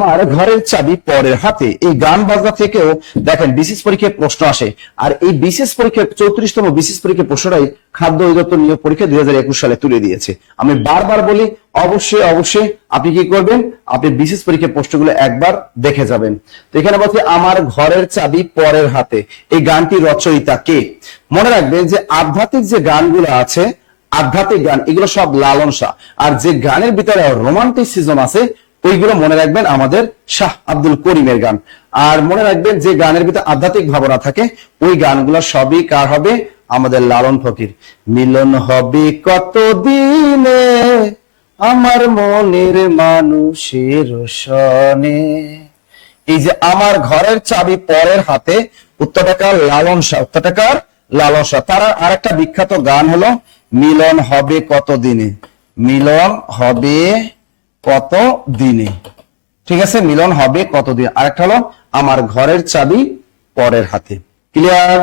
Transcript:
আমার ঘরের চাবি পরের হাতে, এই গান বাজনা থেকেও দেখেন বিসিএস পরীক্ষায় প্রশ্ন আসে। আর এই বিসিএস পরীক্ষার 34তম বিসিএস পরীক্ষার প্রশ্নটাই খাদ্য অধিদপ্তর নিয়োগ পরীক্ষা 2021 সালে তুলে দিয়েছে। আমি বারবার বলি অবশ্যই অবশ্যই আপনি কি করবেন, আপনি বিসিএস পরীক্ষার প্রশ্নগুলো একবার দেখে যাবেন। তো এখানে বলছে আমার ঘরের চাবি পরের হাতে, এই গানটি রচয়িতা কে? মনে রাখবেন যে আধ্যাত্মিক যে গানগুলো আছে, আধ্যাত্মিক গান এগুলো সব লালন শাহ, আর যে গানের ভিতরে রোমান্টিসিজম আছে ওইগুলো মনে রাখবেন আমাদের শাহ আব্দুল করিমের গান। আর মনে রাখবেন যে গানের ভিতরে আধ্যাত্মিক ভাবনা থাকে ওই গানগুলো সবই কার হবে? আমাদের লালন ফকির। মিলন হবে কত দিনে আমার মনের মানুষের সনে, এই যে আমার ঘরের চাবি পরের হাতে, উত্তরটাকার লালন শাহ, উত্তরটাকার লালন শাহ। তার আরেকটা বিখ্যাত গান হলো মিলন হবে কত দিনে, মিলন হবে কত দিনে, ঠিক আছে, মিলন হবে কতদিন। আরেকটা হলো আমার ঘরের চাবি পরের হাতে। ক্লিয়ার?